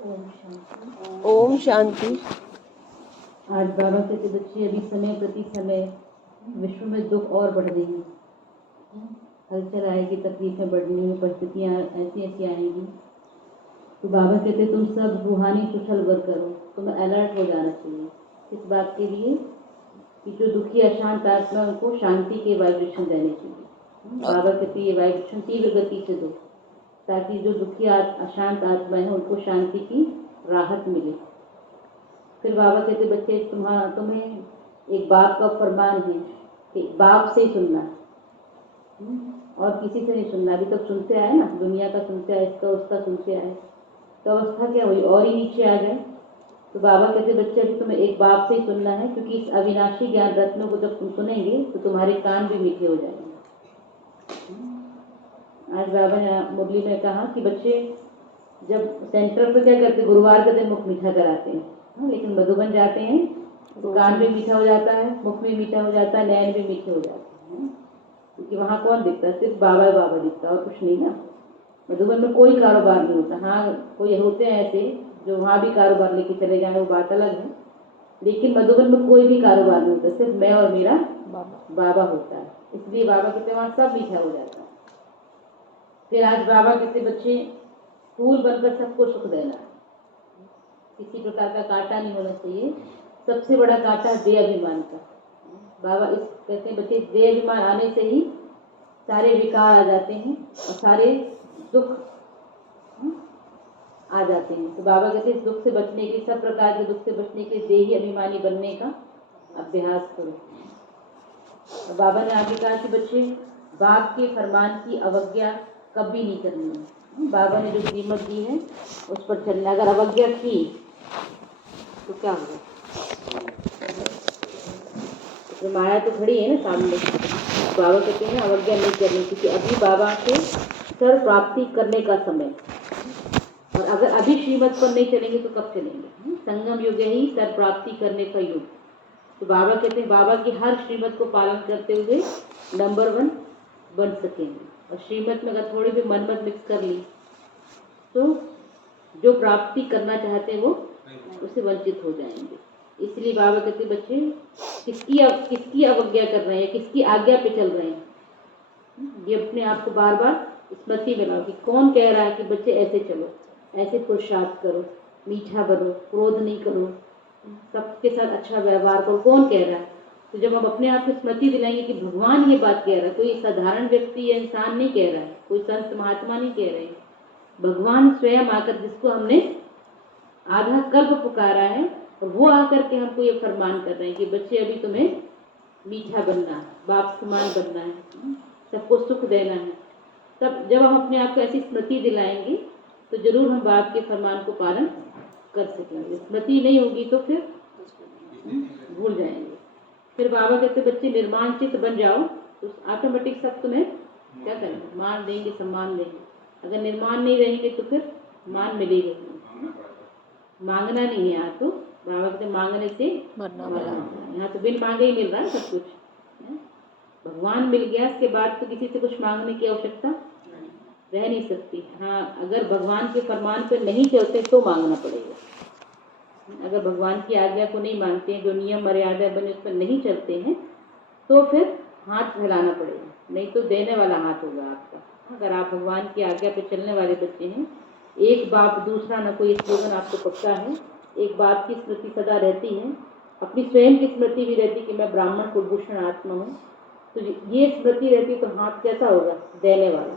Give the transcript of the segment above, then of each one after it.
ओम शांति। ओम शांति। आज बाबा कहते बच्चे अभी समय प्रति समय विश्व में दुख और बढ़ रही है, हलचल आएगी, तकलीफें बढ़नी है, परिस्थितियाँ ऐसी ऐसी आएंगी। तो बाबा कहते तुम सब रूहानी कुशल वर्क करो, तुम्हें अलर्ट हो जाना चाहिए इस बात के लिए कि जो दुखी अशांत आत्मा उनको शांति के वाइब्रेशन देने चाहिए। बाबा कहते ये वाइब्रेशन तीव्र गति से दो ताकि जो दुखी अशांत आत्मा है उनको शांति की राहत मिले। फिर बाबा कहते बच्चे तुम्हें एक बाप का फरमान है कि बाप से ही सुनना और किसी से नहीं सुनना। अभी तक सुनते आए ना, दुनिया का सुनते आए, इसका उसका सुनते आए, तो अवस्था क्या हुई और ही नीचे आ गए। तो बाबा कहते बच्चे अभी तुम्हें एक बाप से ही सुनना है, क्योंकि इस अविनाशी ज्ञान रत्नों को जब तुम सुनेंगे तो तुम्हारे कान भी मीठे हो जाएंगे। आज बाबा ने मुरली में कहा कि बच्चे जब सेंटर पे क्या करते, गुरुवार के दिन मुख मीठा कराते हैं, लेकिन मधुबन जाते हैं तो कान भी मीठा हो जाता है, मुख भी मीठा हो जाता है, नैन भी मीठे हो जाते हैं, क्योंकि वहाँ कौन दिखता है? सिर्फ बाबा ही बाबा दिखता है और कुछ नहीं ना। मधुबन में कोई कारोबार नहीं होता। हाँ, कोई होते हैं ऐसे जो वहाँ भी कारोबार लेके चले जाए, वो बात अलग है, लेकिन मधुबन में कोई भी कारोबार नहीं होता, सिर्फ मैं और मेरा बाबा होता है। इसलिए बाबा कहते वहाँ सब मीठा हो जाता है। फिर आज बाबा कहते बच्चे फूल बनकर सबको सुख देना, किसी प्रकार का कांटा नहीं होना चाहिए। सबसे बड़ा कांटा देहाभिमान का। बाबा इस कहते हैं बच्चे देहाभिमान आने से ही सारे विकार आ जाते हैं और सारे दुख आ जाते हैं। तो बाबा कहते इस दुख से बचने के, सब प्रकार के दुख से बचने के देही अभिमानी बनने का अभ्यास करो। तो बाबा ने आगे कहा कि बच्चे बाप के फरमान की अवज्ञा कभी नहीं करनी है। बाबा ने जो कीमत दी है उस पर चलना। अगर अवज्ञा की तो क्या होगा? तो माया तो खड़ी है ना सामने। बाबा कहते हैं अवज्ञा नहीं करनी, क्योंकि अभी बाबा से सर प्राप्ति करने का समय, और अगर अभी श्रीमत पर नहीं चलेंगे तो कब चलेंगे? संगम युग ही सर प्राप्ति करने का युग। तो बाबा कहते हैं बाबा की हर श्रीमत को पालन करते हुए नंबर 1 बन सकेंगे। और श्रीमत में अगर थोड़ी भी मनमत मिक्स कर ली तो जो प्राप्ति करना चाहते हैं वो उससे वंचित हो जाएंगे। इसलिए बाबा कहते बच्चे किसकी अवज्ञा कर रहे हैं, किसकी आज्ञा पे चल रहे हैं, ये अपने आप को बार बार स्मृति में लाओ कि कौन कह रहा है कि बच्चे ऐसे चलो, ऐसे पुरुषार्थ करो, मीठा बनो, क्रोध नहीं करो, सबके साथ अच्छा व्यवहार करो। कौन कह रहा है? तो जब हम अपने आप को स्मृति दिलाएंगे कि भगवान ये बात कह रहा है, कोई साधारण व्यक्ति या इंसान नहीं कह रहा है, कोई संत महात्मा नहीं कह रहे हैं, भगवान स्वयं आकर, जिसको हमने आधा कल्प पुकारा है, और वो आकर के हमको ये फरमान कर रहे हैं कि बच्चे अभी तुम्हें मीठा बनना है, बाप समान बनना है, सबको सुख देना है। तब जब हम अपने आप को ऐसी स्मृति दिलाएंगे तो जरूर हम बाप के फरमान को पालन कर सकेंगे। स्मृति नहीं होगी तो फिर भूल जाएंगे। फिर बाबा कहते बच्चे निर्माण चित्त बन जाओ तो ऑटोमेटिक सब तुम्हें क्या करेंगे? मान देंगे, सम्मान देंगे। अगर निर्माण नहीं रहेंगे तो फिर मान मिलेगा नहीं। मांगना नहीं है यहाँ तो, बाबा कहते मांगने से मरना। यहाँ तो बिन मांगे ही मिल रहा है सब कुछ। भगवान मिल गया, इसके बाद तो किसी से कुछ मांगने की आवश्यकता रह नहीं सकती। हाँ, अगर भगवान के फरमान पर नहीं चलते तो मांगना पड़ेगा। अगर भगवान की आज्ञा को नहीं मानते हैं, जो नियम मर्यादा बने उस पर नहीं चलते हैं, तो फिर हाथ फैलाना पड़ेगा, नहीं तो देने वाला हाथ होगा आपका। अगर आप भगवान की आज्ञा पे चलने वाले बच्चे हैं, एक बाप दूसरा न कोई स्लोगन आपको पक्का है। एक बाप की स्मृति सदा रहती है, अपनी स्वयं की स्मृति भी रहती कि मैं ब्राह्मण कुलभूषण आत्मा हूँ। तो ये स्मृति रहती तो हाथ कैसा होगा? देने वाला।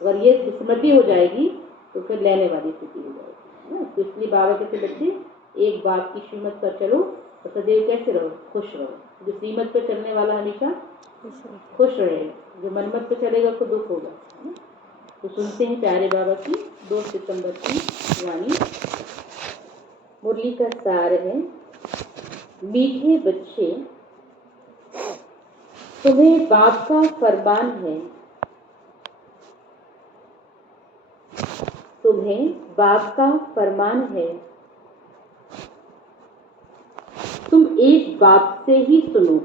अगर ये स्मृति हो जाएगी तो फिर लेने वाली स्थिति हो जाएगी। तो इसलिए बाबा कहते बच्चे एक बाप की श्रीमत पर चलो और सदैव कैसे रहो? खुश रहो। जो श्रीमत पर चलने वाला हमेशा खुश रहेगा, जो मनमत पर चलेगा उसको दुख होगा। तो सुनते हैं प्यारे बाबा की 2 सितंबर की वाणी। मुरली का सार है, मीठे बच्चे तुम्हें बाप का फरमान है, तुम्हें बाप का फरमान है, तुम एक बाप से ही सुनो,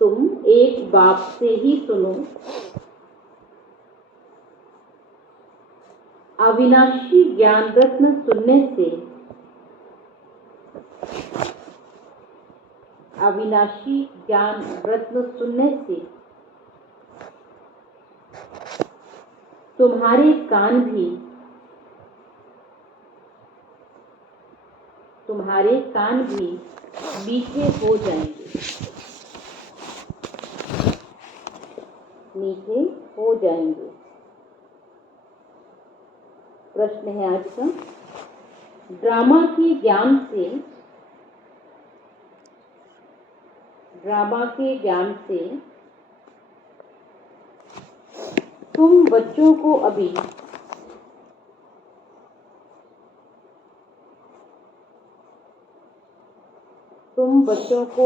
तुम एक बाप से ही सुनो, अविनाशी ज्ञान रत्न सुनने से, अविनाशी ज्ञान रत्न सुनने से तुम्हारे कान भी मीठे हो जाएंगे, मीठे हो जाएंगे। प्रश्न है आज का, ड्रामा के ज्ञान से तुम बच्चों को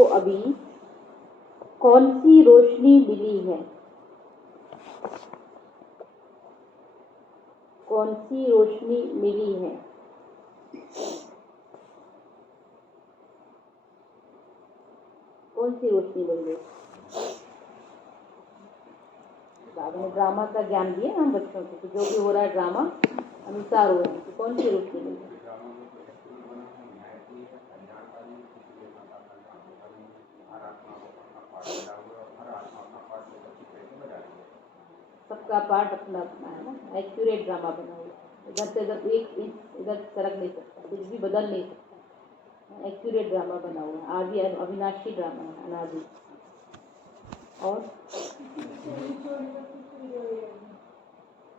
अभी कौन सी रोशनी मिली है? कौन सी रोशनी मिली है? कौन सी रोशनी मिल गई? बाबा ने ड्रामा का ज्ञान दिया हम बच्चों को, तो जो भी हो रहा है ड्रामा अनुसार हो रहा है, तो कौन सी रोशनी मिल गई? सबका पार्ट अपना अपना है ना, एक्यूरेट ड्रामा बना हुआ, इधर से इधर एक इंच इधर सरक नहीं सकता, कुछ भी बदल नहीं सकता, एक्यूरेट ड्रामा बना हुआ, आदि अविनाशी ड्रामा है, अनादि। और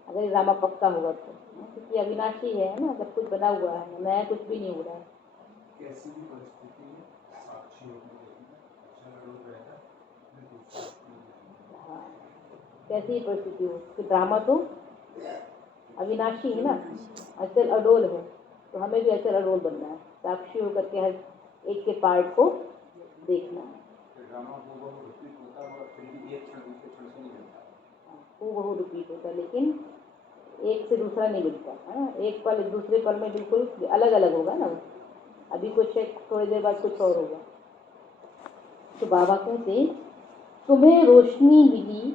अगर ड्रामा पक्का होगा तो, क्योंकि अविनाशी है ना, सब कुछ बना हुआ है, नया कुछ भी नहीं हो रहा है। कैसी भी परिस्थिति में साक्षी होकर हाँ, कैसी परिस्थिति हो, तो ड्रामा तो अविनाशी है ना, अचल अडोल है, तो हमें भी अचल अडोल बनना है, साक्षी होकर के हर एक के पार्ट को देखना है। वो रिपीट होता है, लेकिन एक से दूसरा नहीं मिलता है ना, एक पल दूसरे पल में बिल्कुल अलग अलग होगा ना, अभी कुछ है, थोड़ी देर बाद कुछ और होगा। तो बाबा कहते, तुम्हें रोशनी मिली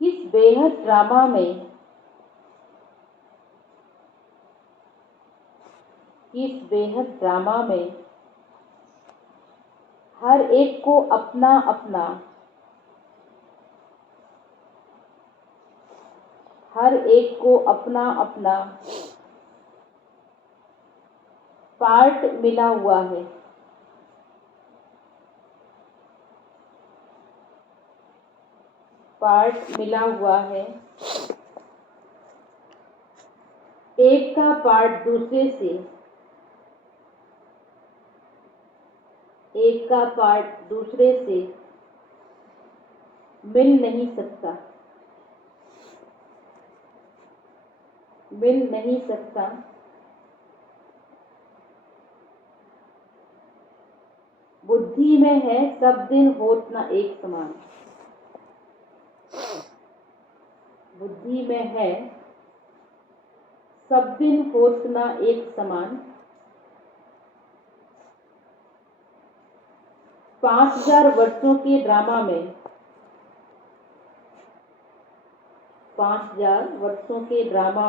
किस बेहद ड्रामा में, हर एक को अपना अपना पार्ट मिला हुआ है। एक का पार्ट दूसरे से मिल नहीं सकता। बुद्धि में है सब दिन होत न एक समान। बुद्धि में है सब दिन होत न एक समान। 5000 वर्षों के ड्रामा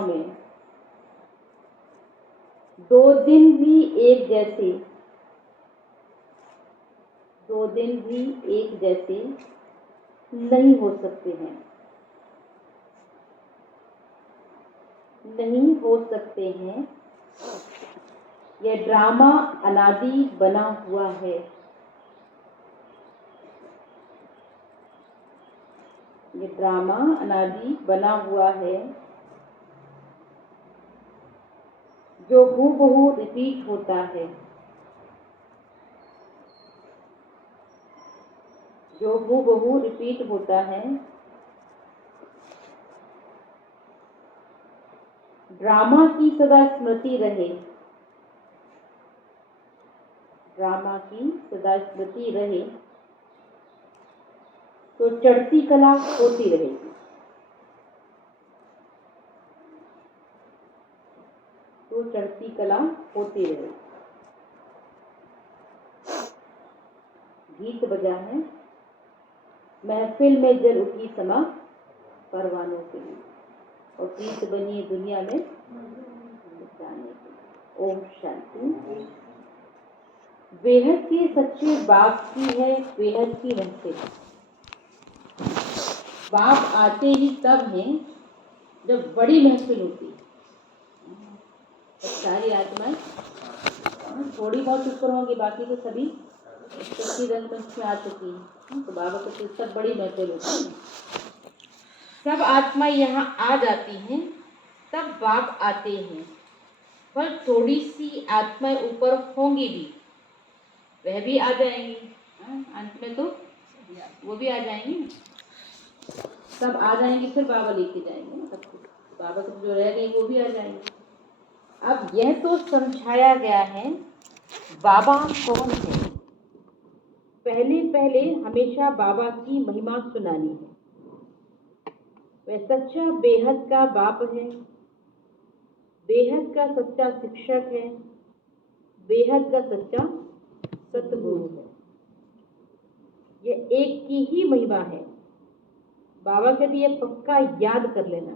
में 2 दिन भी एक जैसे नहीं हो सकते हैं। यह ड्रामा अनादि बना हुआ है। जो हूबहू रिपीट होता है। ड्रामा की सदा स्मृति रहे तो चढ़ती कला होती रहेगी। गीत बजा है, महफिल में जल उठी समा परवानों के लिए, और प्रीत बनी दुनिया में जाने के लिए। ओम शांति। बेहद के सच्चे बाप की है बेहद की महफिल। बाप आते ही तब हैं जब बड़ी महफिल होती है। तो सारी आत्माएं थोड़ी बहुत ऊपर होंगी, बाकी तो सभी सच्ची रंगमंच में आ चुकी है। तो बाबा को सब बड़ी महफिल होती है। सब आत्माएं यहाँ आ जाती हैं, तब बाप आते हैं। पर थोड़ी सी आत्माएं ऊपर होंगी भी, वह भी आ जाएंगी। अंत में तो वो भी आ जाएंगी। सब आ जाएंगे, फिर बाबा लेके जाएंगे ना सबको। बाबा तो जो रह गए वो भी आ जाएंगे। अब यह तो समझाया गया है बाबा कौन है। पहले पहले हमेशा बाबा की महिमा सुनानी है। वह सच्चा बेहद का बाप है, बेहद का सच्चा शिक्षक है, बेहद का सच्चा सतगुरु है। यह एक की ही महिमा है। बाबा कहते ये पक्का याद कर लेना।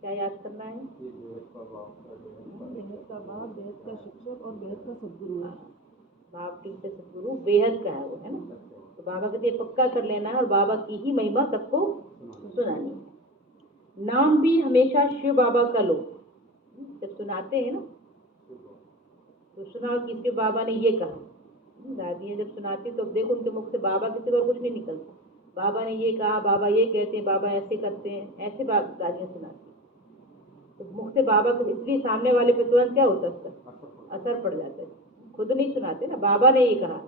क्या याद करना है? बेहद का बाप, बेहद का शिक्षक और बेहद का सतगुरु है। बाप टीचर सतगुरु बेहद का है वो, है ना। तो बाबा कहते पक्का कर लेना है और बाबा की ही महिमा सबको सुनानी है। नाम भी हमेशा शिव बाबा का लो। जब सुनाते हैं ना तो सुनाओ कि शिव बाबा ने ये कहा। दादियाँ जब सुनाती तो देखो उनके मुख से बाबा के सिवा कुछ नहीं निकलता। बाबा ने ये कहा, बाबा ये कहते हैं, बाबा ऐसे करते हैं, ऐसे दादियाँ सुनाती। तो मुख से बाबा को, इसलिए सामने वाले पे तुरंत क्या होता है, असर पड़ जाता है। खुद नहीं सुनाते ना, बाबा ने ये कहा।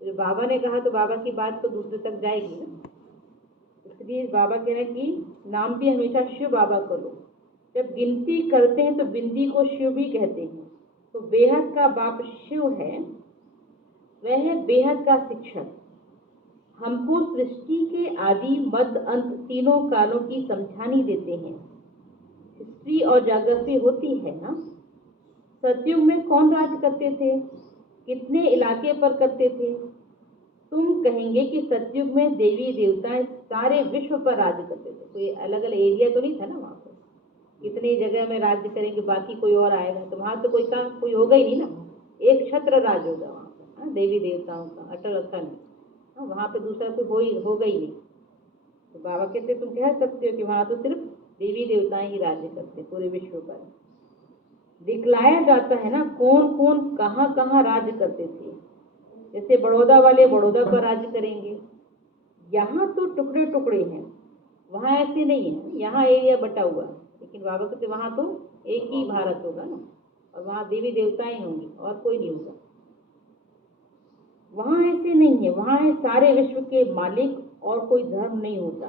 तो बाबा ने कहा तो बाबा की बात तो दूसरे तक जाएगी ना। इसलिए बाबा कह रहे हैं कि नाम भी हमेशा शिव बाबा को लो। जब गिनती करते हैं तो बिंदी को शिव भी कहते हैं। तो बेहद का बाप शिव है, वह है बेहद का शिक्षक। हमको सृष्टि के आदि मध्य अंत तीनों कालों की समझानी देते हैं। हिस्ट्री और ज्योग्राफी होती है ना। सतयुग में कौन राज करते थे, कितने इलाके पर करते थे? तुम कहेंगे कि सतयुग में देवी देवताएं सारे विश्व पर राज करते थे। कोई अलग अलग एरिया तो नहीं था ना वहाँ पर, कितनी जगह में राज्य करेंगे, बाकी कोई और आएगा तो वहाँ तो कोई होगा ही नहीं ना। एक छत्र राज होगा वहाँ पर, देवी देवताओं का अटल अखंड। वहाँ पे दूसरा कोई होगा ही नहीं। तो बाबा कहते तुम कह सकते हो कि वहाँ तो सिर्फ देवी देवताएं ही राज्य करते पूरे विश्व पर। दिखलाया जाता है ना कौन कौन कहाँ कहाँ राज्य करते थे। जैसे बड़ौदा वाले बड़ौदा पर राज्य करेंगे। यहाँ तो टुकड़े टुकड़े हैं, वहाँ ऐसे नहीं है। यहाँ एरिया बटा हुआ, लेकिन बाबा कहते वहाँ तो एक ही भारत होगा ना, और वहाँ देवी देवताएं होंगी और कोई नहीं होगा। वहाँ ऐसे नहीं है, वहाँ है सारे विश्व के मालिक और कोई धर्म नहीं होता।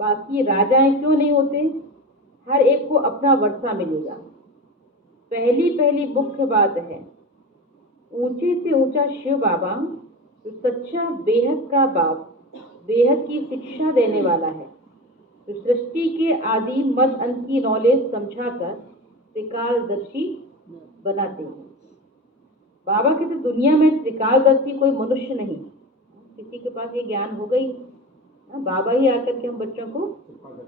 बाकी राजाएं क्यों नहीं होते, हर एक को अपना वर्षा मिलेगा। पहली पहली मुख्य बात है ऊंचे से ऊंचा शिव बाबा जो सच्चा बेहद का बाप, बेहद की शिक्षा देने वाला है, जो सृष्टि के आदि मध्य अंत की नॉलेज समझाकर त्रिकालदर्शी बनाते हैं। बाबा कहते दुनिया में त्रिकालदर्शी कोई मनुष्य नहीं, किसी के पास ये ज्ञान हो गई। बाबा ही आकर के हम बच्चों को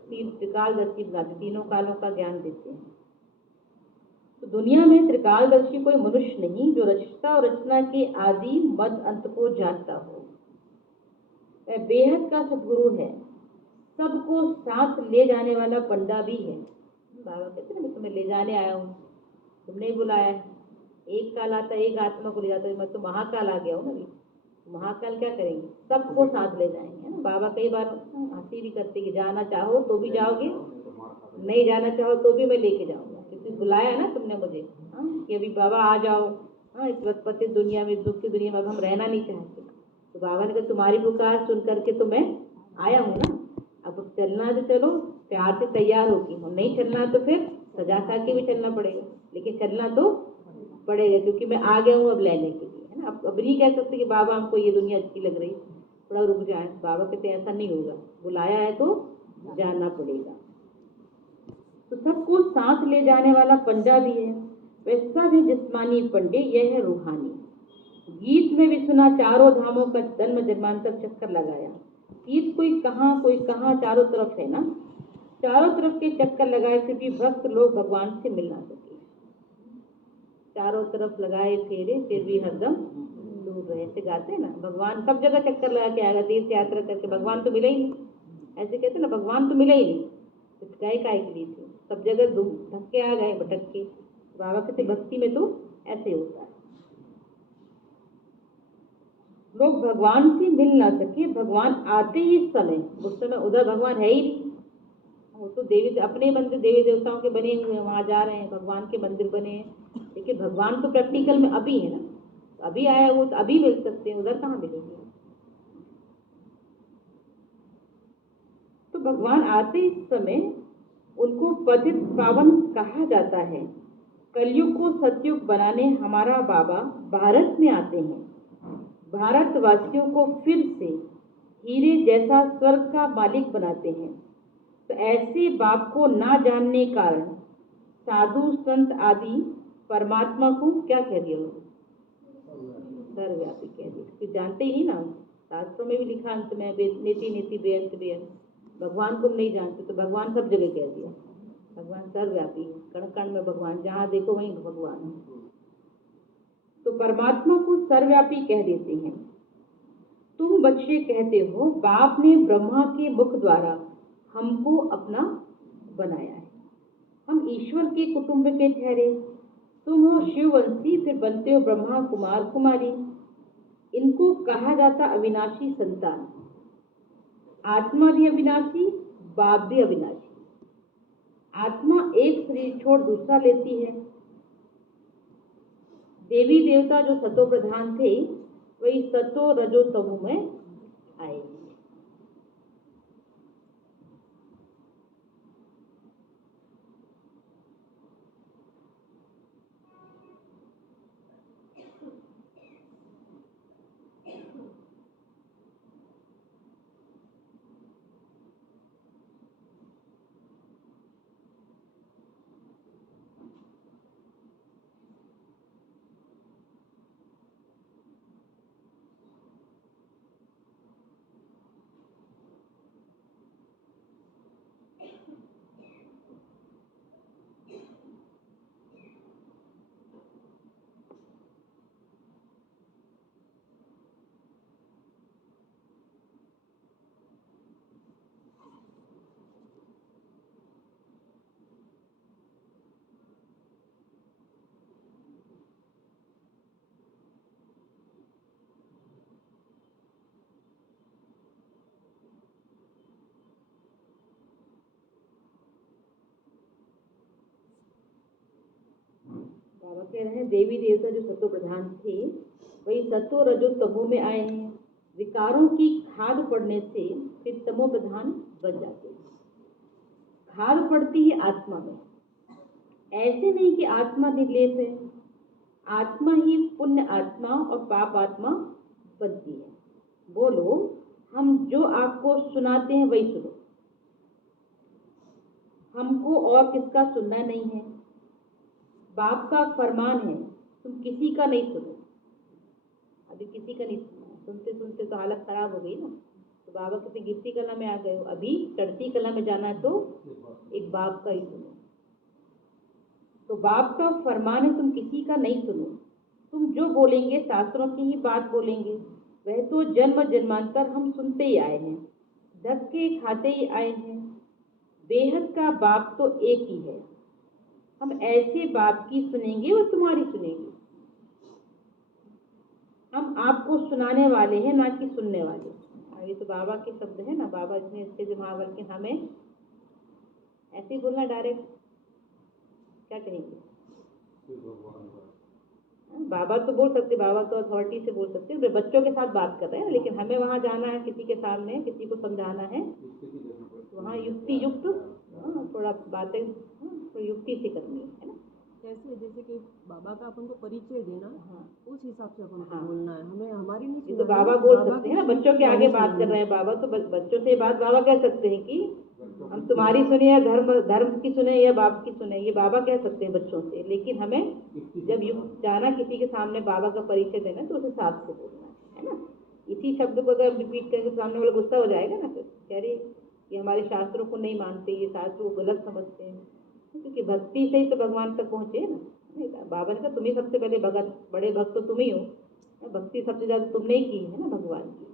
त्रिकालदर्शी बनाते, तीनों कालों का ज्ञान देते हैं। तो दुनिया में त्रिकालदर्शी कोई मनुष्य नहीं जो रचता और रचना के आदि मध्य अंत को जानता हो। वह बेहद का सदगुरु है, सबको साथ ले जाने वाला पंडा भी है। बाबा कहते हैं मैं तुम्हें ले जाने आया हूँ, तुमने ही बुलाया। एक काल आता एक आत्मा को ले जाता है, मैं तो महाकाल आ गया हूँ ना। महाकाल क्या करेंगे, सबको साथ ले जाएंगे, है ना। बाबा कई बार हंसी भी करते कि जाना चाहो तो भी जाओगे, नहीं जाना चाहो तो भी मैं लेके जाऊंगा, क्योंकि बुलाया ना तुमने मुझे। कि अभी बाबा आ जाओ। इस पतित दुनिया में, दुख की दुनिया में अब हम रहना नहीं चाहते। तो बाबा ने कहा तुम्हारी पुकार सुन करके तो मैं आया हूँ ना, अब चलना तो चलो प्यार से तैयार होगी, और नहीं चलना तो फिर सजा खा के भी चलना पड़ेगा, लेकिन चलना तो पड़ेगा क्योंकि मैं आ गया हूँ अब लेने के लिए, है ना। अब नहीं कह सकते कि बाबा हमको ये दुनिया अच्छी लग रही, थोड़ा रुक जाए। बाबा कहते ऐसा नहीं होगा, बुलाया है तो जाना पड़ेगा। तो सबको साथ ले जाने वाला पंडा भी है, वैसा भी जिस्मानी पंडे, यह है रूहानी। गीत में भी सुना चारों धामों का जन्म जन्मांतर चक्कर लगाया, तीर्थ कोई कहाँ चारों तरफ है ना, चारों तरफ के चक्कर लगाए फिर भी भक्त लोग भगवान से मिल ना सके। चारों तरफ लगाए फेरे फिर भी हरदम दूर रहे, ऐसे गाते हैं ना। भगवान सब जगह चक्कर लगा के आएगा तीर्थ यात्रा करके, भगवान तो मिले ही नहीं, ऐसे कहते ना, भगवान तो मिले ही नहीं, तो गए काहे के लिए थे, सब जगह धक के आ गए भटक के। बाबा कहते भक्ति में तो ऐसे होता है, लोग भगवान से मिल ना सके, भगवान आते ही समय, उस समय उधर भगवान है ही नहीं, वो तो देवी अपने मंदिर देवी देवताओं के बने हुए हैं, वहाँ जा रहे हैं, भगवान के मंदिर बने हैं, लेकिन भगवान तो प्रैक्टिकल में अभी है ना, अभी आया वो तो अभी मिल सकते हैं, उधर कहाँ मिलेंगे। तो भगवान आते इस समय उनको पतित पावन कहा जाता है। कलयुग को सतयुग बनाने हमारा बाबा भारत में आते हैं, भारतवासियों को फिर से हीरे जैसा स्वर्ग का मालिक बनाते हैं। तो ऐसे बाप को ना जानने कारण साधु संत आदि परमात्मा को क्या कह दिया, सर्वव्यापी कह दिया, फिर जानते ही नहीं ना। शास्त्रों में भी लिखा अंत में नीति नीति बेअंत बेअंत, भगवान को नहीं जानते तो भगवान सब जगह कह दिया, भगवान सर्वव्यापी है, कण कण में भगवान, जहाँ देखो वहीं भगवान है। तो परमात्मा को सर्वव्यापी कह देते हैं। तुम बच्चे कहते हो बाप ने ब्रह्मा के मुख द्वारा हमको अपना बनाया है, हम ईश्वर के कुटुंब के ठहरे, तुम हो शिववंशी फिर बनते हो ब्रह्मा कुमार कुमारी। इनको कहा जाता अविनाशी संतान, आत्मा भी अविनाशी, बाप भी अविनाशी। आत्मा एक शरीर छोड़ दूसरा लेती है, देवी देवता जो सतो प्रधान थे वही सतो रजो तमो में आएगी। बाबा कह रहे हैं देवी देवता जो सतो प्रधान थे वही सतो रजो तमो में आए हैं, विकारों की खाद पड़ने से फिर तमो प्रधान बन जाते हैं। खाद पड़ती है आत्मा में, ऐसे नहीं कि आत्मा निर्लेप है, आत्मा ही पुण्य आत्मा और पाप आत्मा बनती है। बोलो हम जो आपको सुनाते हैं वही सुनो, हमको और किसका सुनना नहीं है। बाप का फरमान है तुम किसी का नहीं सुनो, अभी किसी का नहीं सुना, सुनते सुनते तो हालत खराब हो गई ना। तो बाबा कहते गिरती कला में आ गए हो, अभी चढ़ती कला में जाना है तो एक बाप का ही सुनो। तो बाप का फरमान है तुम किसी का नहीं सुनो, तुम जो बोलेंगे शास्त्रों की ही बात बोलेंगे, वह तो जन्म जन्मांतर हम सुनते ही आए हैं, धक्के खाते ही आए हैं। बेहद का बाप तो एक ही है, हम ऐसे बाप की सुनेंगे और तुम्हारी सुनेंगे। हम आपको सुनाने वाले हैं ना कि सुनने वाले। ये तो बाबा के शब्द है ना, बाबा इतने अच्छे जो महावर के, हमें ऐसे ही बोलना डायरेक्ट, क्या कहेंगे। बाबा तो बोल सकते, बाबा तो अथॉरिटी से बोल सकते हैं, बच्चों के साथ बात कर रहे हैं, लेकिन हमें वहाँ जाना है, किसी के सामने किसी को समझाना है, वहाँ युक्ति युक्त थोड़ा बातें तो युक्ति से करनी है ना। कैसे, जैसे कि बाबा का अपन को परिचय देना, उस हिसाब से अपन को हाँ। बोलना है, हमें हमारी नहीं ये तो सुनानी, बाबा बोल बाबा सकते की हैं ना, बच्चों के आगे बात कर रहे हैं बाबा, तो बच्चों से बात बाबा कह सकते हैं कि हम तुम्हारी सुने या धर्म की सुने या बाप की सुने, ये बाबा कह सकते हैं बच्चों से। लेकिन हमें जब जाना किसी के सामने बाबा का परिचय देना तो उस हिसाब से बोलना है ना। इसी इसी शब्द को अगर रिपीट करेंगे तो सामने वाला गुस्सा हो जाएगा ना, फिर कह रही ये हमारे शास्त्रों को नहीं मानते, ये शास्त्रों को गलत समझते हैं, क्योंकि भक्ति से ही तो भगवान तक पहुँचे ना। नहीं कहा, बाबा ने कहा तुम ही सबसे पहले भगत, बड़े भक्त तो तुम ही हो, भक्ति सबसे ज़्यादा तुमने ही की है ना भगवान की।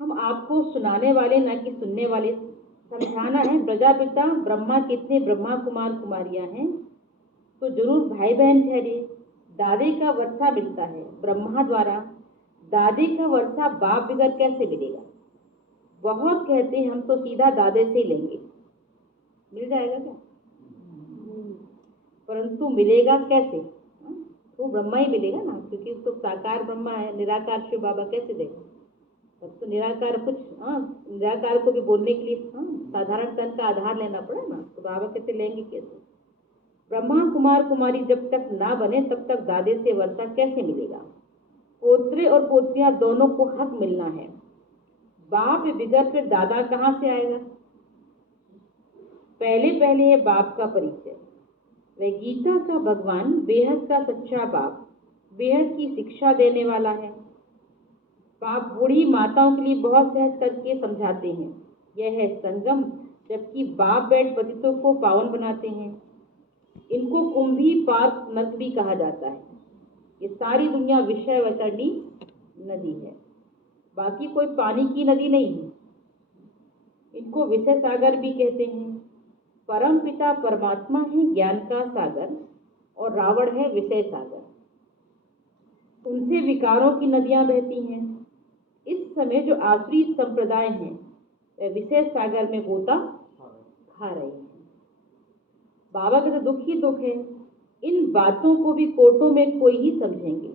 हम आपको सुनाने वाले ना कि सुनने वाले, समझाना है। प्रजापिता ब्रह्मा कितने ब्रह्मा कुमार कुमारियां हैं, तो जरूर भाई बहन ठहरिए। दादे का वर्षा मिलता है ब्रह्मा द्वारा, दादे का वर्षा बाप बगैर कैसे मिलेगा। बहुत कहते हैं हम तो सीधा दादे से ही लेंगे, मिल जाएगा क्या, परंतु मिलेगा कैसे, तो ब्रह्मा ही मिलेगा ना, क्योंकि तो साकार ब्रह्मा है, निराकार शिव बाबा कैसे देगा। तब तो निराकार कुछ निराकार को भी बोलने के लिए साधारण तन का आधार लेना पड़ा ना, तो बाबा कैसे लेंगे कैसे। ब्रह्मा कुमार कुमारी जब तक ना बने तब तक दादे से वर्षा कैसे मिलेगा। पोत्रे और पोत्रियां दोनों को हक मिलना है, बाप बिगड़ फिर दादा कहाँ से आएगा। पहले पहले है बाप का परिचय, वह गीता का भगवान, बेहद का सच्चा बाप, बेहद की शिक्षा देने वाला है। बाप बूढ़ी माताओं के लिए बहुत सहज करके समझाते हैं, यह है संगम, जबकि बाप बैठ पतितों को पावन बनाते हैं। इनको कुंभी पार्क नद भी कहा जाता है। ये सारी दुनिया विषय वतरणी नदी है, बाकी कोई पानी की नदी नहीं है। इनको विषय सागर भी कहते हैं। परम पिता परमात्मा है ज्ञान का सागर, और रावण है विषय सागर, उनसे विकारों की नदियां बहती हैं। इस समय जो आसुरी संप्रदाय हैं वह विषय सागर में गोता खा रहे हैं। बाबा का तो दुख ही दुख है। इन बातों को भी कोर्टों में कोई ही समझेंगे।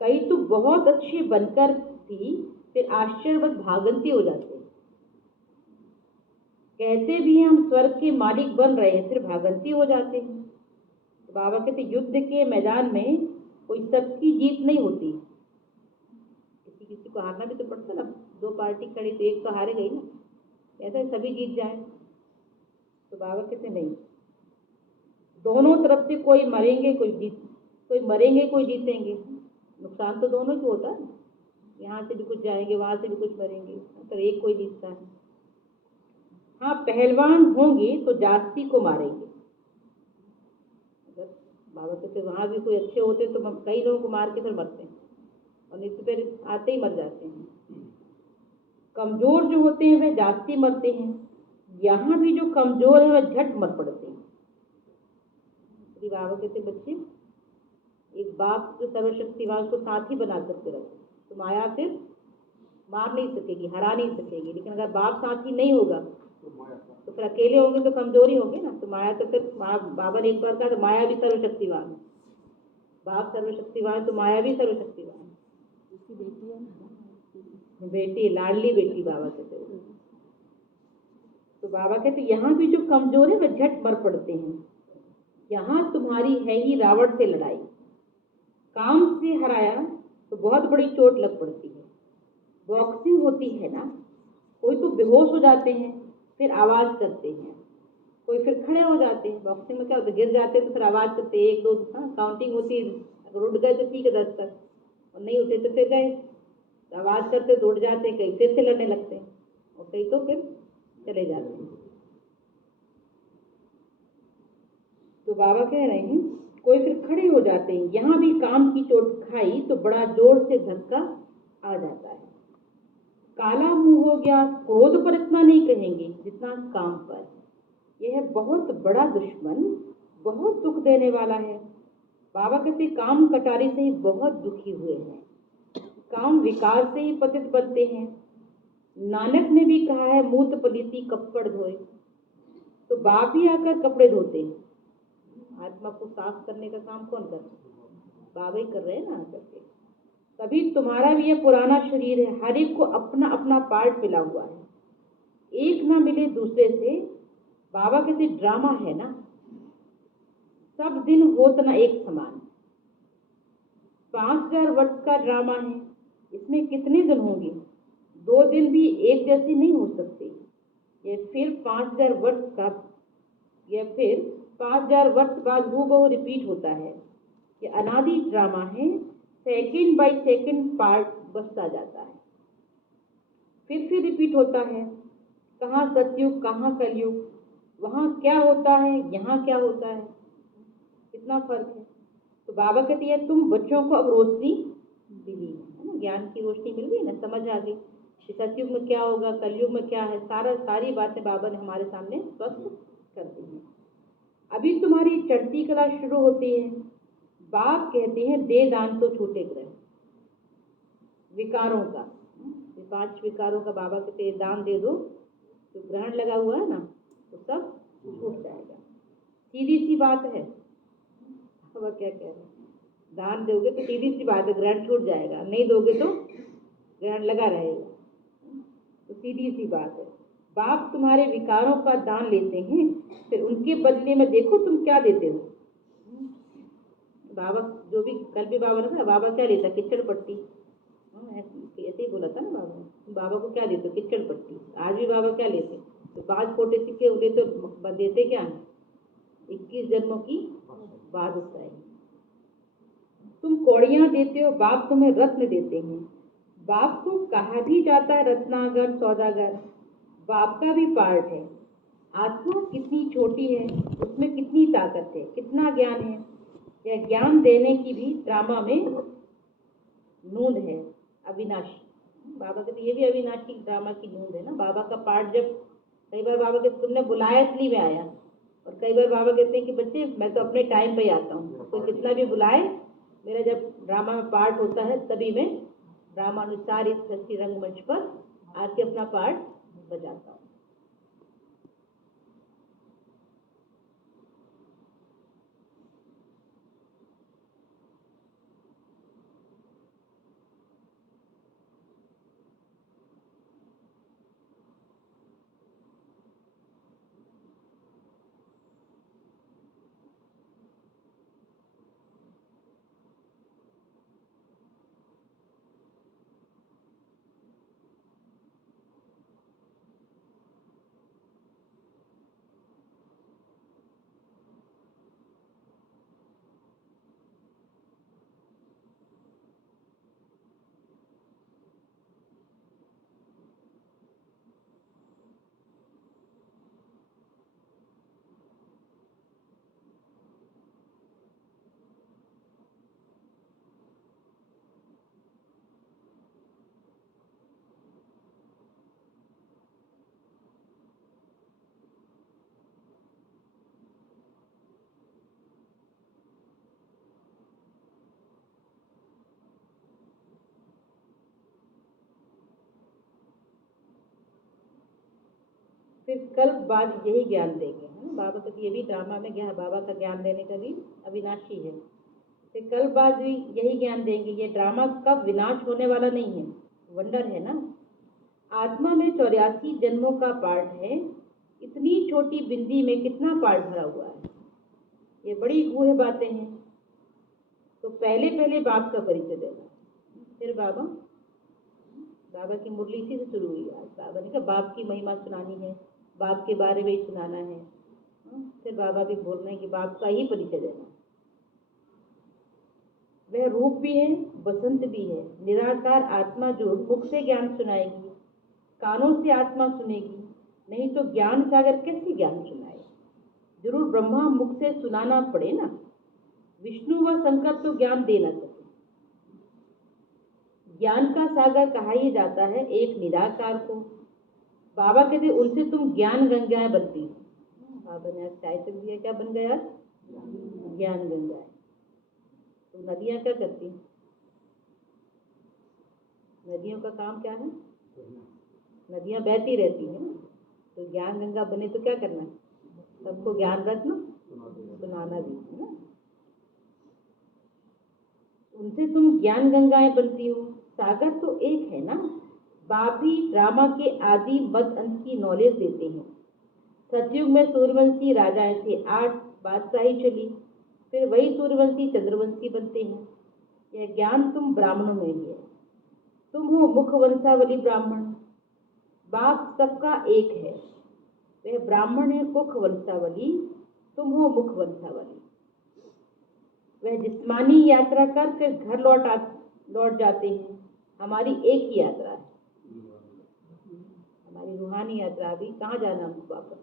कई तो बहुत अच्छे बनकर भी फिर आश्चर्यवत भागंती हो जाते हैं। कहते भी हैं हम स्वर्ग के मालिक बन रहे हैं, फिर भागंती हो जाते हैं। तो बाबा कहते युद्ध के मैदान में कोई सबकी जीत नहीं होती, किसी को हारना भी तो पड़ता ना। दो पार्टी खड़ी तो एक तो हारे गई ना, ऐसा सभी जीत जाए। तो बाबा कहते नहीं, दोनों तरफ से कोई मरेंगे कोई मरेंगे कोई जीतेंगे, नुकसान तो दोनों को होता है। यहाँ से भी कुछ जाएंगे, वहां से भी कुछ मरेंगे, तो एक कोई जीतता है। हाँ, पहलवान होंगे तो जास्ती को मारेंगे। अगर बाबा कहते वहां भी कोई अच्छे होते तो कई लोगों को मार के फिर मरते हैं, और नहीं तो फिर आते ही मर जाते हैं। कमजोर जो होते हैं वह जास्ती मरते हैं, यहाँ भी जो कमजोर है वह झट मर पड़ते हैं। बाबा कहते बच्चे, एक बाप जो सर्वशक्तिवान को साथी बना करके रखे, तो माया फिर मार नहीं सकेगी, हरा नहीं सकेगी। लेकिन अगर बाप साथी नहीं होगा तो फिर अकेले होंगे तो कमजोरी होंगे ना। तो माया तो फिर बाबा ने एक बार कहा, तो माया भी सर्वशक्तिवान है। बाप सर्वशक्तिवान तो माया भी सर्वशक्तिवान है। उसकी बेटी है ना, बेटी, लाडली बेटी बाबा कहते हैं। तो बाबा कहते यहाँ भी जो कमजोर है वह झट मर पड़ते हैं। यहाँ तुम्हारी है ही रावण से लड़ाई, काम से हराया तो बहुत बड़ी चोट लग पड़ती है। बॉक्सिंग होती है ना, कोई तो बेहोश हो जाते हैं फिर आवाज करते हैं, कोई फिर खड़े हो जाते हैं। बॉक्सिंग में क्या होता है, गिर जाते हैं तो फिर आवाज करते हैं, 1 2 काउंटिंग होती है। अगर उठ गए तो ठीक है 10 तक, और नहीं उठे तो फिर गए, तो आवाज करते तो उठ जाते हैं, कहीं फिर से लड़ने लगते हैं, और कहीं तो फिर चले जाते हैं। तो बाबा कह रहे हैं कोई फिर खड़े हो जाते हैं। यहाँ भी काम की चोट खाई तो बड़ा जोर से धक्का आ जाता है। काला मुंह हो गया, क्रोध पर इतना नहीं कहेंगे जितना काम पर। यह बहुत बड़ा दुश्मन, बहुत दुख देने वाला है। बाबा कहते काम कटारे से ही बहुत दुखी हुए हैं, काम विकार से ही पतित बनते हैं। नानक ने भी कहा है मूत पलीती कपड़ धोए, तो बाप ही आकर कपड़े धोते हैं। आत्मा को साफ करने का काम कौन कर रहा है, बाबा ही कर रहे हैं ना आकर के। तभी तुम्हारा भी ये पुराना शरीर है, हर एक को अपना अपना पार्ट मिला हुआ है, एक ना मिले दूसरे से। बाबा कहते ड्रामा है ना, सब दिन होत ना एक समान। 5000 वर्ष का ड्रामा है, इसमें कितने दिन होंगे, 2 दिन भी एक जैसे नहीं हो सकते। ये फिर 5000 वर्ष का, यह फिर 5000 वर्ष बाद हूबहू रिपीट होता है। ये अनादि ड्रामा है, सेकंड बाय सेकंड पार्ट बचता जाता है, फिर रिपीट होता है। कहाँ सतयुग, कहाँ कलयुग, वहाँ क्या होता है, यहाँ क्या होता है, कितना फर्क है। तो बाबा कहती है तुम बच्चों को अब रोशनी मिली है ना, ज्ञान की रोशनी मिल गई ना, समझ आ गई कि सतयुग में क्या होगा, कलयुग में क्या है, सारी बातें बाबा ने हमारे सामने स्पष्ट कर दी हैं। अभी तुम्हारी चढ़ती कला शुरू होती है। बाप कहते हैं दे दान तो छूटे ग्रह, विकारों का, ये 5 विकारों का बाबा कहते हैं दान दे दो, तो ग्रहण लगा हुआ है ना तो सब छूट जाएगा। सीधी सी बात है, बाबा क्या कह रहे हैं, दान दोगे तो सीधी सी बात है ग्रहण छूट जाएगा, नहीं दोगे तो ग्रहण लगा रहेगा, तो सीधी सी बात है। बाप तुम्हारे विकारों का दान लेते हैं, फिर उनके बदले में देखो तुम क्या देते हो। बाबा जो भी कल भी बाबा ने कहा, बाबा क्या लेता, किचड़ पट्टी, ऐसे ही बोला था ना बाबा ने, बाबा को क्या देते, किचड़ पट्टी। आज भी बाबा क्या लेते, तो 5 छोटे सिक्के उन्हें तो देते क्या है, 21 जन्मों की बादशाही। तुम कौड़ियाँ देते हो, बाप तुम्हें रत्न देते हैं। बाप को कहा भी जाता है रत्नागर, सौदागर, बाप का भी पार्ट है। आत्मा कितनी छोटी है, उसमें कितनी ताकत है, कितना ज्ञान है, यह ज्ञान देने की भी ड्रामा में नूंद है, अविनाशी। बाबा कहते ये भी अविनाशी ड्रामा की नूंद है ना। बाबा का पार्ट जब कई बार बाबा कहते तुमने बुलाया इसलिए मैं आया, और कई बार बाबा कहते हैं कि बच्चे मैं तो अपने टाइम पे ही आता हूँ, कोई कितना भी बुलाए, मेरा जब ड्रामा में पार्ट होता है तभी मैं ड्रामानुसार इस सृष्टि रंगमंच पर आके अपना पार्ट बजाता हूँ। फिर कल बाद यही ज्ञान देंगे, है ना। बाबा कहते ये भी ड्रामा में ज्ञान, बाबा का ज्ञान देने का भी अविनाशी है। फिर कल बाद भी यही ज्ञान देंगे। ये ड्रामा कब विनाश होने वाला नहीं है, वंडर है ना। आत्मा में 84 जन्मों का पार्ट है, इतनी छोटी बिंदी में कितना पार्ट भरा हुआ है, ये बड़ी गूढ़ बातें हैं। तो पहले पहले बाप का परिचय देना। फिर बाबा की मुरली इसी से शुरू हुई। आज बाबा ने कहा बाप की महिमा सुनानी है, बाप के बारे में ही सुनाना है। फिर बाबा भी बोल रहे हैं कि बाप का ही परिचय देना। वह रूप भी है, बसंत भी है, निराकार आत्मा जो मुख से ज्ञान सुनाएगी, कानों से आत्मा सुनेगी, नहीं तो ज्ञान सागर कैसे ज्ञान सुनाए। जरूर ब्रह्मा मुख से सुनाना पड़े ना, विष्णु व शंकर तो ज्ञान दे न सके। ज्ञान का सागर कहा ही जाता है एक निराकार को। बाबा कहते उनसे तुम ज्ञान गंगाएं बनती हो। बाबा ने आज टाइटल दिया, क्या बन गया, ज्ञान गंगाएं। तो नदियां क्या करती हैं, नदियों का काम क्या है, नदियां बहती रहती हैं ना। तो ज्ञान गंगा बने तो क्या करना है, सबको ज्ञान रत्न सुनाना भी है ना। उनसे तुम ज्ञान गंगाएं बनती हो। सागर तो एक है ना। बाप भी ड्रामा के आदि मध्य अंत की नॉलेज देते हैं। सतयुग में सूर्यवंशी राजाएं थे, 8 बादशाही चली, फिर वही सूर्यवंशी चंद्रवंशी बनते हैं। यह ज्ञान तुम ब्राह्मणों में ही है। तुम हो मुख वंशावली ब्राह्मण। बाप सबका एक है, वह ब्राह्मण है कुख वंशावली, तुम हो मुख वंशावली। वह जिस्मानी यात्रा कर फिर घर लौट जाते हैं। हमारी एक ही यात्रा है, हमारी रूहानी यात्रा। अभी कहाँ जाना हमको? वापस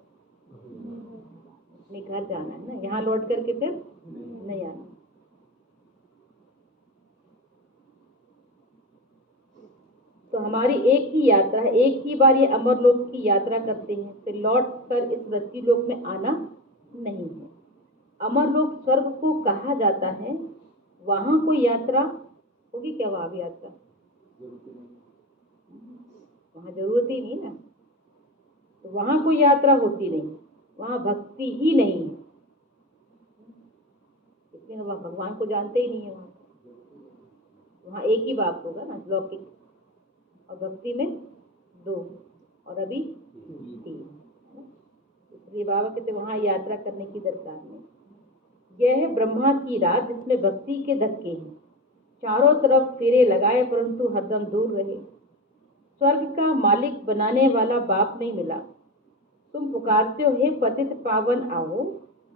अपने घर जाना है ना, यहाँ लौट करके फिर नहीं आना। तो हमारी एक ही यात्रा है, एक ही बार ये अमरलोक की यात्रा करते हैं, फिर लौट कर इस मृत्युलोक में आना नहीं है। अमरलोक स्वर्ग को कहा जाता है, वहां कोई यात्रा होगी क्या? वहां भी यात्रा वहां जरूरत ही नहीं ना, तो वहां कोई यात्रा होती नहीं, वहां भक्ति ही नहीं है, इसलिए वहां भगवान को जानते ही नहीं है। वहां एक ही बाप होगा ना, लौकिक और भक्ति में 2 और अभी 3। इसलिए बाबा कहते वहां यात्रा करने की दरकार नहीं। यह है ब्रह्मा की रात जिसमें भक्ति के धक्के हैं, चारों तरफ फेरे लगाए परंतु हरदम दूर रहे। स्वर्ग का मालिक बनाने वाला बाप नहीं मिला। तुम पुकारते हो हे पतित पावन आओ,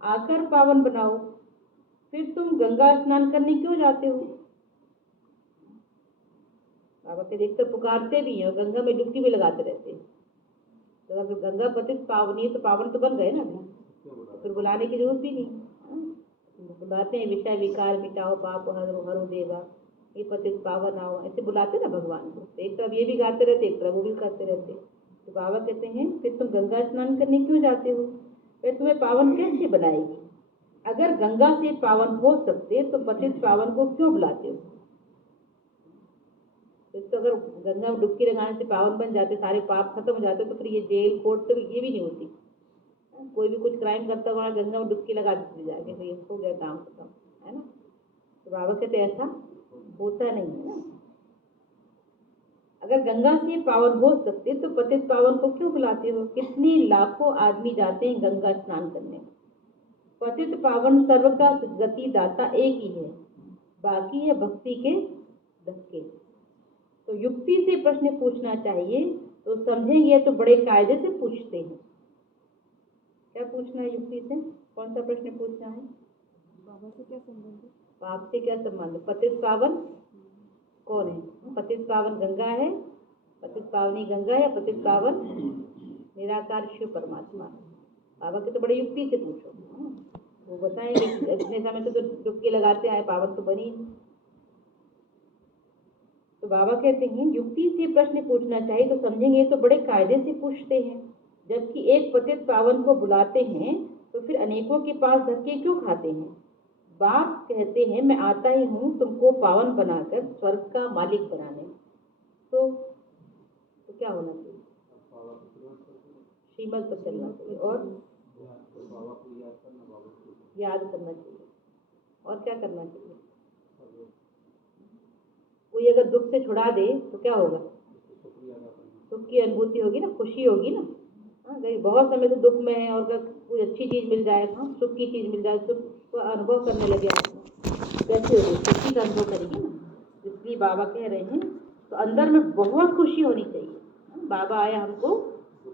आकर पावन बनाओ। फिर तुम गंगा स्नान करने क्यों जाते हो? बाबा के देखते पुकारते भी हैं और गंगा में डुबकी भी लगाते रहते हैं। तो अगर गंगा पतित पावनी है तो पावन तो बन गए ना अभी, फिर बुलाने की जरूरत भी नहीं। बुलाते हैं विषय विकार मिटाओ पाप हरो देवा, ये पतित पावन आओ, ऐसे बुलाते ना भगवान को। एक तरफ ये भी गाते रहते, एक तरफ वो भी गाते रहते। तो बाबा कहते हैं फिर तुम गंगा स्नान करने क्यों जाते हो? वह तुम्हें पावन कैसे बनाएगी? अगर गंगा से पावन हो सकते तो पतित पावन को क्यों बुलाते हो? तो अगर गंगा में डुबकी लगाने से पावन बन जाते, सारे पाप खत्म हो जाते, तो फिर ये जेल कोर्ट तो ये भी नहीं होती। कोई भी कुछ क्राइम करता हुआ गंगा में डुबकी लगा देती जाके, भाई हो गया काम खत्म, है ना। तो बाबा कहते ऐसा होता नहीं है ना। अगर गंगा से पावन हो सकते तो पतित पावन को क्यों बुलाते हो? कितने लाखों आदमी जाते हैं गंगा स्नान करने। पतित पावन सर्व का गति दाता एक ही है, बाकी है भक्ति के धक्के। तो युक्ति से प्रश्न पूछना चाहिए, तो समझेंगे तो बड़े कायदे से पूछते हैं। क्या पूछना है युक्ति से? कौन सा प्रश्न पूछना है? बाबा से क्या संबंध है? पाप से क्या संबंध? पतित पावन कौन है? पतित पावन गंगा है, पतित पावनी गंगा है, पतित पावन निराकार शिव परमात्मा है। बाबा के तो बड़े युक्ति से पूछो, वो बताएंगे इतने समय तो डुबकी लगाते आए, पावन तो बनी। तो बाबा कहते हैं युक्ति से प्रश्न पूछना चाहिए, तो समझेंगे तो बड़े कायदे से पूछते हैं। जबकि एक पतित पावन को बुलाते हैं तो फिर अनेकों के पास धक्के क्यों खाते हैं? बाप कहते हैं मैं आता ही हूँ तुमको पावन बनाकर स्वर्ग का मालिक बनाने। तो क्या होना चाहिए? श्रीमत पर चलना चाहिए और याद करना चाहिए। और क्या करना चाहिए? कोई अगर दुख से छुड़ा दे तो क्या होगा? सुख की अनुभूति होगी ना, खुशी होगी ना। बहुत समय से दुख में है और अगर कोई अच्छी चीज मिल जाए, सुख की चीज मिल जाए, सुख को अनुभव करने लगे, कैसे होगी? खुशी का अनुभव करेंगे ना। इसलिए बाबा कह रहे हैं तो अंदर में बहुत खुशी होनी चाहिए। बाबा आया हमको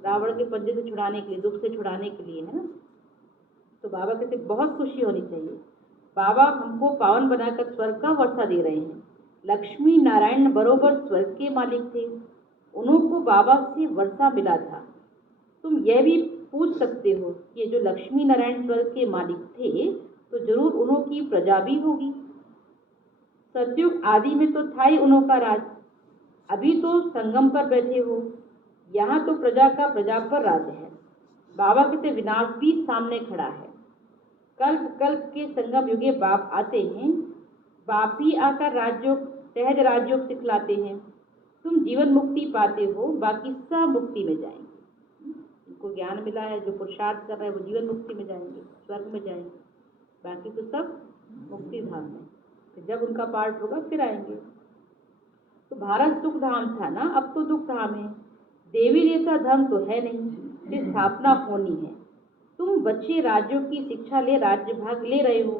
रावण के पंजे से छुड़ाने के लिए, दुख से छुड़ाने के लिए, है ना। तो बाबा कहते बहुत खुशी होनी चाहिए। बाबा हमको पावन बनाकर स्वर्ग का वर्षा दे रहे हैं। लक्ष्मी नारायण बरोबर स्वर्ग के मालिक थे, उनको बाबा से वर्षा मिला था। तुम यह भी पूछ सकते हो कि जो लक्ष्मी नारायण स्वर्ग के मालिक थे तो जरूर उन्होंने प्रजा भी होगी। सतयुग आदि में तो था ही उन्होंने राज, अभी तो संगम पर बैठे हो, यहाँ तो प्रजा का प्रजा पर राज है। बाबा कहते विनाश भी सामने खड़ा है। कल्प कल्प के संगम युगे बाप आते हैं, बाप ही आकर राजयोग सहज राजयोग सिखलाते हैं। तुम जीवन मुक्ति पाते हो, बाकी सब मुक्ति में जाएंगे। उनको ज्ञान मिला है, जो पुरुषार्थ कर रहे हैं वो जीवन मुक्ति में जाएंगे, स्वर्ग में जाएंगे, बाकी तो सब मुक्ति धाम में। तो जब उनका पार्ट होगा फिर आएंगे। तो भारत सुख धाम था ना, अब तो दुख धाम है। देवी देवता धर्म तो है नहीं, फिर स्थापना होनी है। तुम बच्चे राज्यों की शिक्षा ले राज्य भाग ले रहे हो,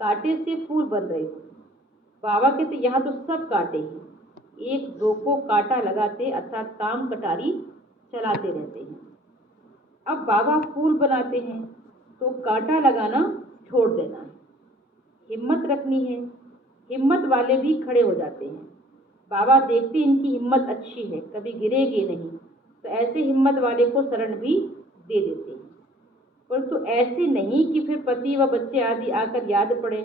कांटे से फूल बन रहे हो। बाबा कहते यहाँ तो सब कांटे हैं, एक दो को कांटा लगाते अर्थात काम कटारी चलाते रहते हैं। अब बाबा फूल बनाते हैं तो कांटा लगाना छोड़ देना है, हिम्मत रखनी है। हिम्मत वाले भी खड़े हो जाते हैं। बाबा देखते इनकी हिम्मत अच्छी है, कभी गिरेगी नहीं, तो ऐसे हिम्मत वाले को शरण भी दे देते हैं। परंतु ऐसे नहीं कि फिर पति व बच्चे आदि आकर याद पड़े।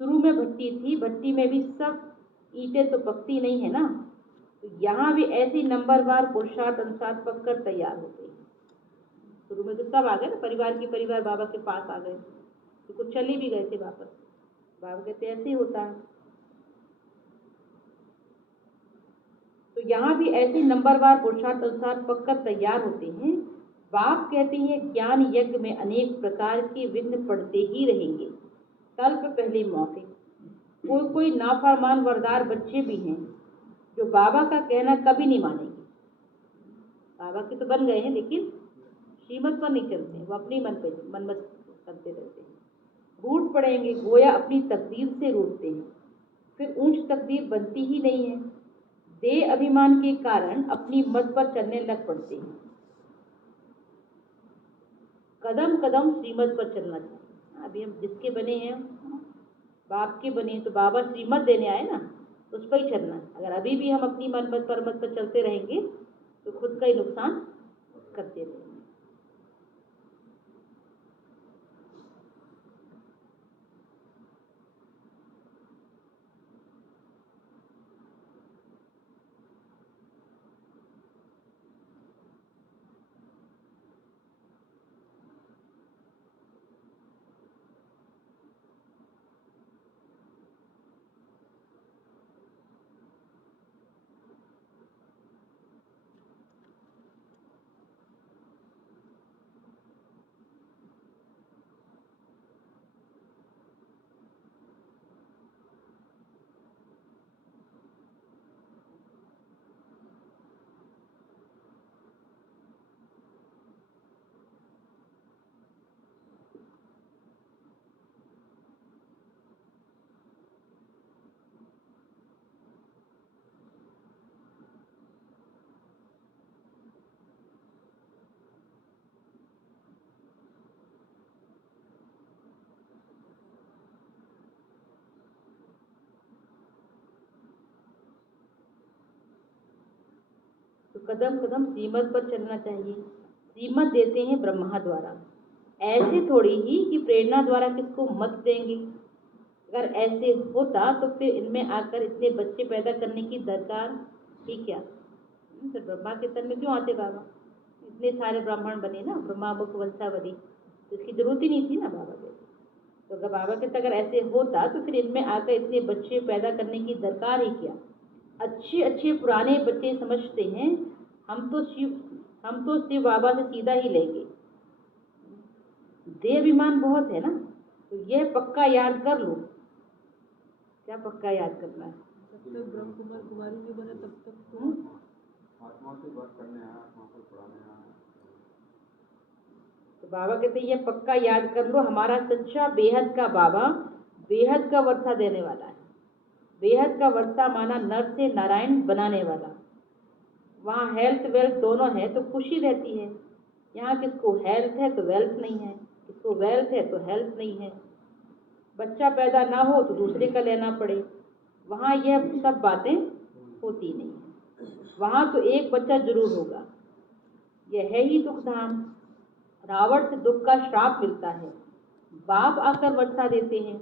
शुरू में भट्टी थी, भट्टी में भी सब ईंटें तो पकती नहीं है ना, तो यहाँ भी ऐसी नंबरवार पुरुषार्थ अनुसार पककर तैयार हो गई। शुरू में तो सब आ गए ना, परिवार की परिवार बाबा के पास आ गए, तो कुछ चले भी गए थे वापस। बाबा कहते ऐसे ही होता है। तो यहाँ भी ऐसे नंबरवार पुरुषार्थ अनुसार पककर तैयार होते हैं। बाप कहते हैं ज्ञान यज्ञ में अनेक प्रकार के विघ्न पड़ते ही रहेंगे। कल्प पहले मौके कोई नाफरमान वरदार बच्चे भी हैं जो बाबा का कहना कभी नहीं मानेंगे। बाबा के तो बन गए हैं, लेकिन श्रीमत पर नहीं चलते हैं, वो अपनी मनमत करते रहते हैं। रूठ पड़ेंगे, गोया अपनी तकदीर से रूठते हैं, फिर ऊंच तकदीर बनती ही नहीं है। देह अभिमान के कारण अपनी मत पर चलने लग पड़ते हैं। कदम कदम श्रीमत पर चलना चाहिए। अभी हम जिसके बने हैं, बाप के बने, तो बाबा श्रीमत देने आए ना, उस पर ही चलना है। अगर अभी भी हम अपनी मनमत परमत पर चलते रहेंगे तो खुद का ही नुकसान करते रहेंगे। तो कदम कदम श्रीमत पर चलना चाहिए। श्रीमत देते हैं ब्रह्मा द्वारा, ऐसे थोड़ी ही कि प्रेरणा द्वारा किसको मत देंगे। अगर ऐसे होता तो फिर इनमें आकर इतने बच्चे पैदा करने की दरकार ही क्या। तो ब्रह्मा के तन में क्यों आते बाबा, इतने सारे ब्राह्मण बने ना, ब्रह्मा मुख वंशावली, तो इसकी जरूरत ही नहीं थी ना बाबा के। तो अगर बाबा के अगर ऐसे होता तो फिर इनमें आकर इतने बच्चे पैदा करने की दरकार ही क्या। अच्छे अच्छे पुराने बच्चे समझते हैं हम तो शिव बाबा से सीधा ही लेंगे। देह अभिमान बहुत है ना, तो यह पक्का याद कर लो। क्या पक्का याद करना है? जब तक ब्रह्म कुमार कुमारी नहीं बने तब तक तो आत्मा से बात करने आया, आत्मा को पढ़ाने आया। तो बाबा कहते हैं ये पक्का याद कर लो, हमारा सच्चा बेहद का बाबा बेहद का वर्षा देने वाला है। बेहद का वर्षा माना नर से नारायण बनाने वाला। वहाँ हेल्थ वेल्थ दोनों है तो खुशी रहती है। यहाँ किसको हेल्थ है तो वेल्थ नहीं है, किसको वेल्थ है तो हेल्थ नहीं है। बच्चा पैदा ना हो तो दूसरे का लेना पड़े। वहाँ यह सब बातें होती नहीं है। वहाँ तो एक बच्चा जरूर होगा। यह है ही दुख धाम। रावण से दुख का श्राप मिलता है, बाप आकर वर्षा देते हैं।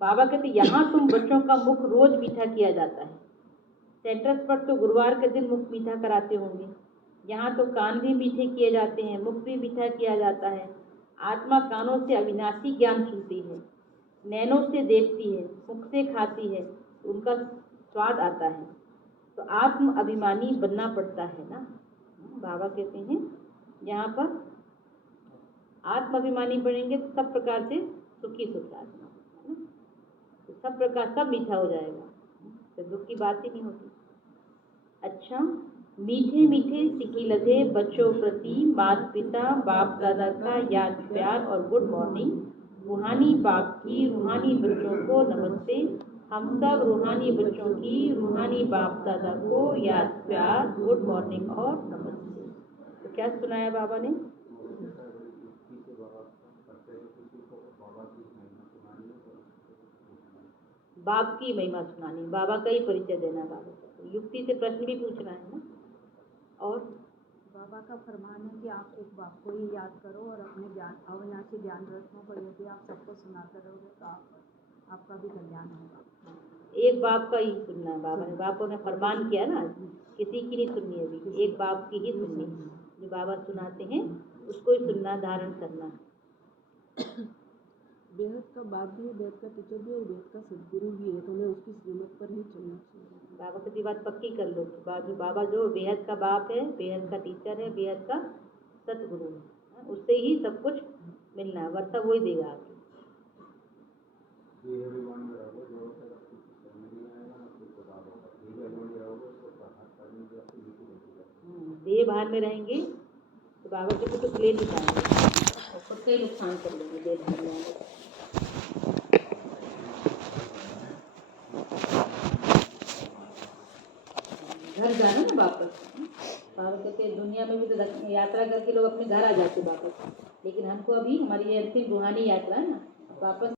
बाबा कहते यहाँ तुम बच्चों का मुख रोज मीठा किया जाता है। सेंटर्स पर तो गुरुवार के दिन मुख मीठा कराते होंगे, यहाँ तो कान भी मीठे किए जाते हैं, मुख भी मीठा किया जाता है। आत्मा कानों से अविनाशी ज्ञान सुनती है, नैनों से देखती है, मुख से खाती है, उनका स्वाद आता है। तो आत्म अभिमानी बनना पड़ता है ना। बाबा कहते हैं यहाँ पर आत्म अभिमानी बनेंगे तो सब प्रकार से सुखी सुख आत्मा, तो सब प्रकार सब मीठा हो जाएगा, तो दुख की बात ही नहीं होती। अच्छा, मीठे मीठे सिकी लधे बच्चों प्रति माता पिता बाप दादा का याद प्यार और गुड मॉर्निंग। रूहानी बाप की रूहानी बच्चों को नमस्ते। हम सब रूहानी बच्चों की रूहानी बाप दादा को याद प्यार गुड मॉर्निंग और नमस्ते। तो क्या सुनाया बाबा ने? बाप की महिमा सुनानी, बाबा का ही परिचय देना, बाबा का युक्ति से प्रश्न भी पूछना है ना। और बाबा का फरमान है कि आप एक बाप को ही याद करो और अपने ज्ञान अविनाशी ज्ञान रत्नों को यदि आप सबको सुनाते रहोगे तो आपका भी कल्याण होगा। एक बाप का ही सुनना है, बाबा ने, बाबा ने फरमान किया ना, किसी की नहीं सुननी है अभी, एक बाप की ही सुननी है। जो बाबा सुनाते हैं उसको ही सुनना, धारण करना। बेहद का बाप भी है, बेहद का टीचर भी है और बेहद का सदगुरु भी है, तो हमें उसकी श्रीमत पर ही चलना चाहिए। बाबा की बात पक्की कर लो कि बाबा जो बेहद का बाप है, बेहद का टीचर है, बेहद का सतगुरु है, उससे ही सब कुछ मिलना है, वर्षा वही देगा आपको। देह भान में रहेंगे तो बाबा जी को कुछ ले नहीं पाएंगे और खुद का ही नुकसान कर लेंगे देह भान में आने। घर जाना ना वापस। बाबा कहते हैं दुनिया में भी तो यात्रा करके लोग अपने घर आ जाते वापस, लेकिन हमको अभी हमारी ये अंतिम रूहानी यात्रा है ना, वापस